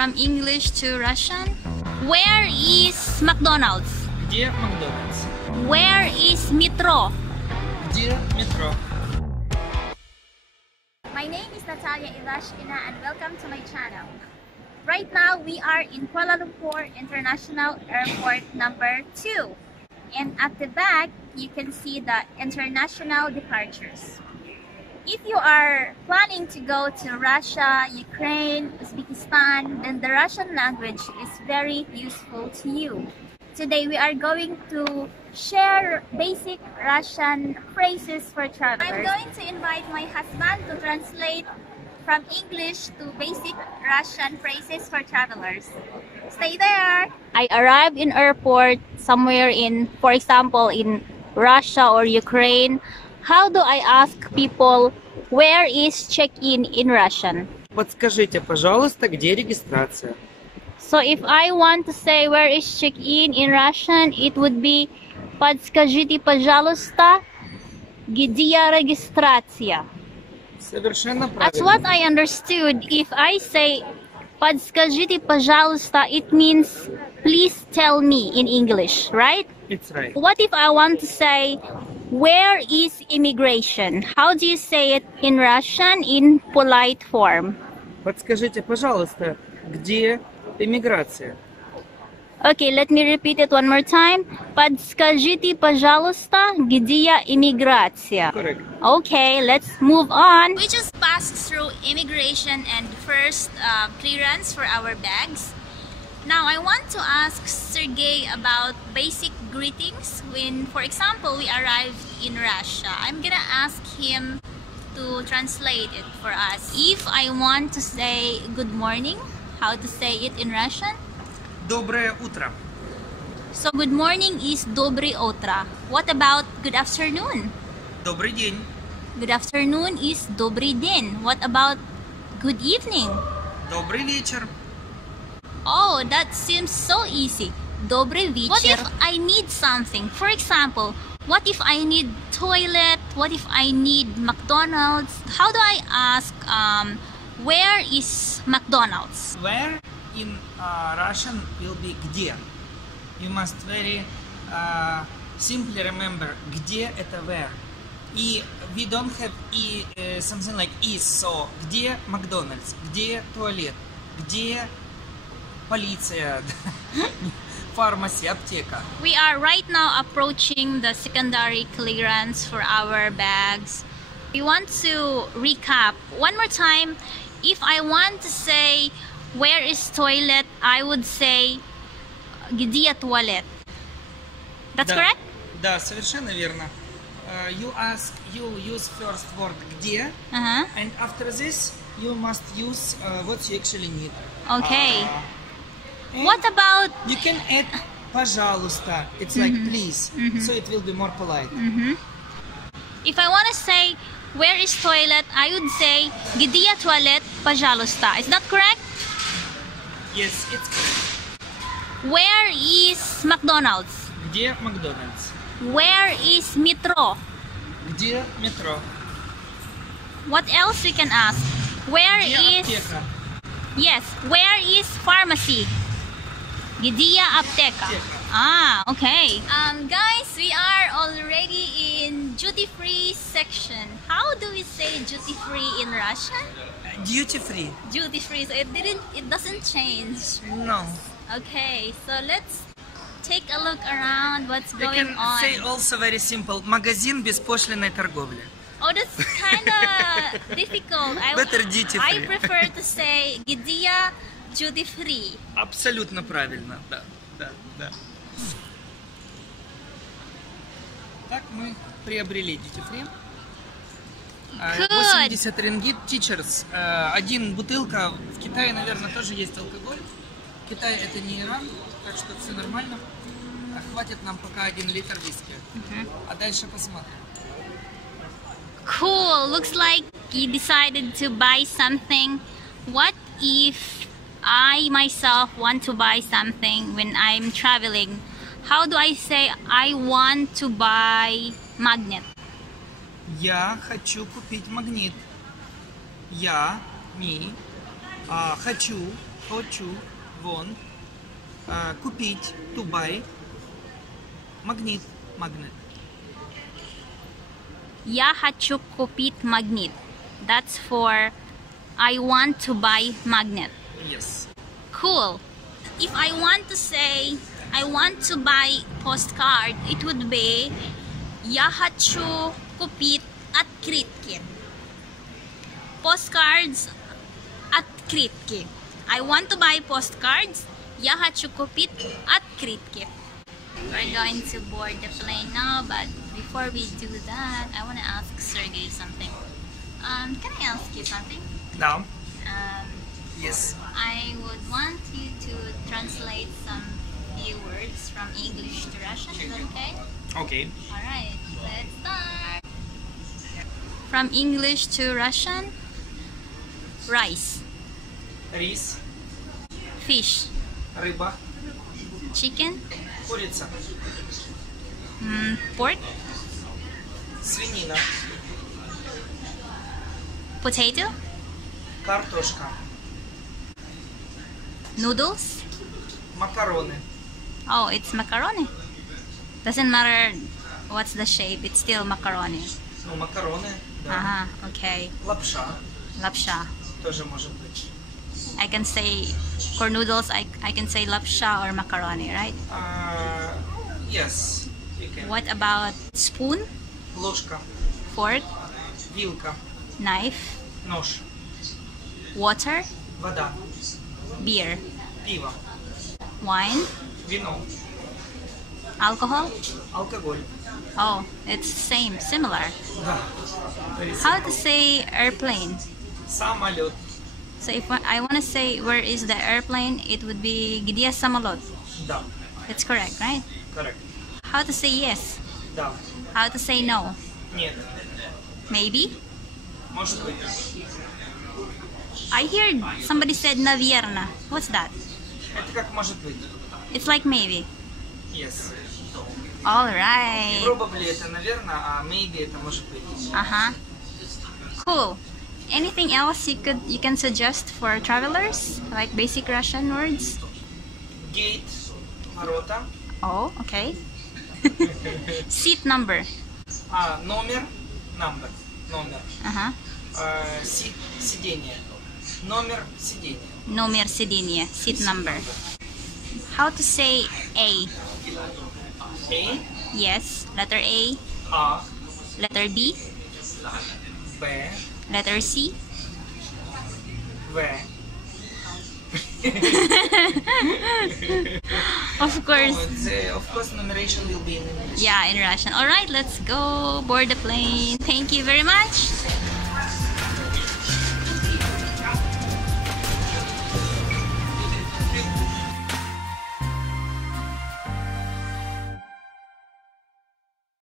from English to Russian. Where is McDonald's? Где Макдональдс? Where is metro? Где метро? My name is Natalia Ivashkina and welcome to my channel. Right now we are in Kuala Lumpur International Airport number 2. And at the back you can see the international departures. If you are planning to go to Russia, Ukraine, Uzbekistan, then the Russian language is very useful to you. Today we are going to share basic Russian phrases for travelers. I'm going to invite my husband to translate from English to basic Russian phrases for travelers. Stay there! I arrived in airport somewhere in, for example, in Russia or Ukraine. How do I ask people where is check-in in Russian? Подскажите, пожалуйста, где регистрация? So if I want to say where is check-in in Russian, it would be подскажите, пожалуйста, где регистрация? Совершенно That's правильно. what I understood. If I say подскажите, пожалуйста, it means please tell me in English, right? It's right. What if I want to say where is immigration? How do you say it in Russian in polite form? Подскажите, пожалуйста, где иммиграция? Okay, let me repeat it one more time. Подскажите, пожалуйста, где иммиграция? Correct. Okay, let's move on. We just passed through immigration and first clearance for our bags. Now I want to ask Sergey about basic greetings when, for example, we arrived in Russia. I'm gonna ask him to translate it for us. If I want to say good morning, how to say it in Russian? Доброе утро. So good morning is доброе утро. What about good afternoon? Добрый день. Good afternoon is добрый день. What about good evening? Добрый вечер. Oh, that seems so easy. Добрый вечер. What if I need something? For example, what if I need toilet? What if I need McDonald's? How do I ask where is McDonald's? Where in Russian will be где. You must very simply remember где это where. И we don't have something like is, so где McDonald's, где туалет, где полиция, pharmacy, аптека. We are right now approaching the secondary clearance for our bags. We want to recap one more time. If I want to say where is toilet, I would say где туалет. That's correct? Да, совершенно верно. You use first word где, and after this you must use what you actually need. Okay. What about you can add пожалуйста. It's like please, so it will be more polite. If I want to say where is toilet, I would say где туалет, пожалуйста. Is that correct? Yes, it's correct. Where is McDonald's? Где Макдональдс? Where is metro? Где метро? What else we can ask? Where Где is аптека? Yes, where is pharmacy? Где аптека? Ah, okay. Guys, we are already in duty-free section. How do we say duty-free in Russian? Duty free. Duty-free, so it doesn't change. No. Okay, so let's take a look around what's You going can on. say also very simple. Магазин беспошлиной торговли. Oh, that's kind of difficult. Better duty I free. prefer to say где duty-free. Абсолютно правильно. Да. Так, мы приобрели duty free. 80 рингит teachers. Один бутылка. В Китае, наверное, тоже есть алкоголь. Китай это не Иран, так что все нормально. Хватит нам пока 1 литр виски. А дальше посмотрим. Cool. Looks like you decided to buy something. What if I myself want to buy something when I'm traveling? How do I say I want to buy magnet? Я хочу купить магнит. Я, me, хочу хочу, want, купить, to buy, магнит, magnet. Я хочу купить магнит. That's for I want to buy magnet. Yes. Cool. If I want to say I want to buy postcard, it would be Я хочу купить открытки. Postcards, открытки. I want to buy postcards. Я хочу купить открытки. We're going to board the plane now, but before we do that, I want to ask Sergey something. Can I ask you something? Да. Um, Yes. I would want you to translate some few words from English to Russian. Is that okay? Okay. Alright, let's start. From English to Russian, rice, Рис, fish, рыба, chicken, курица, pork, свинина, potato, картошка, noodles. макароны. Oh, it's macaroni. Doesn't matter what's the shape, it's still macaroni. Ну, макароны, да. Okay. Лапша Lapsha. тоже может быть. I can say, for noodles, I can say lapsha or macaroni, right? Yes. You can. What about spoon, Ложка, fork, вилка, knife, нож, water, вода, beer, пиво, wine, вино, alcohol? алкоголь. Oh, it's same, similar. Да. Very How simple. to say airplane? Самолет. So if I want to say where is the airplane, it would be где самолет. Да. That's correct, right? Correct. How to say yes? Да. How to say no? Нет. Maybe? Может быть. I heard somebody said наверно. What's that? Это как может быть. It's like maybe. Yes. Alright. Probably это наверное, а maybe это может быть. Uh-huh. Cool. Anything else you can suggest for travelers? Like basic Russian words? Gate. Ворота. Oh, okay. Seat number. Номер. Number. Номер. Uh-huh. Сиденье. Номер сиденья. Номер сиденья. Seat number. How to say A? A. Yes. Letter A. А. Letter B. Б. Letter C. В. Of course. Of course, numeration will be in English. Yeah, in Russian. Alright, let's go board the plane. Thank you very much.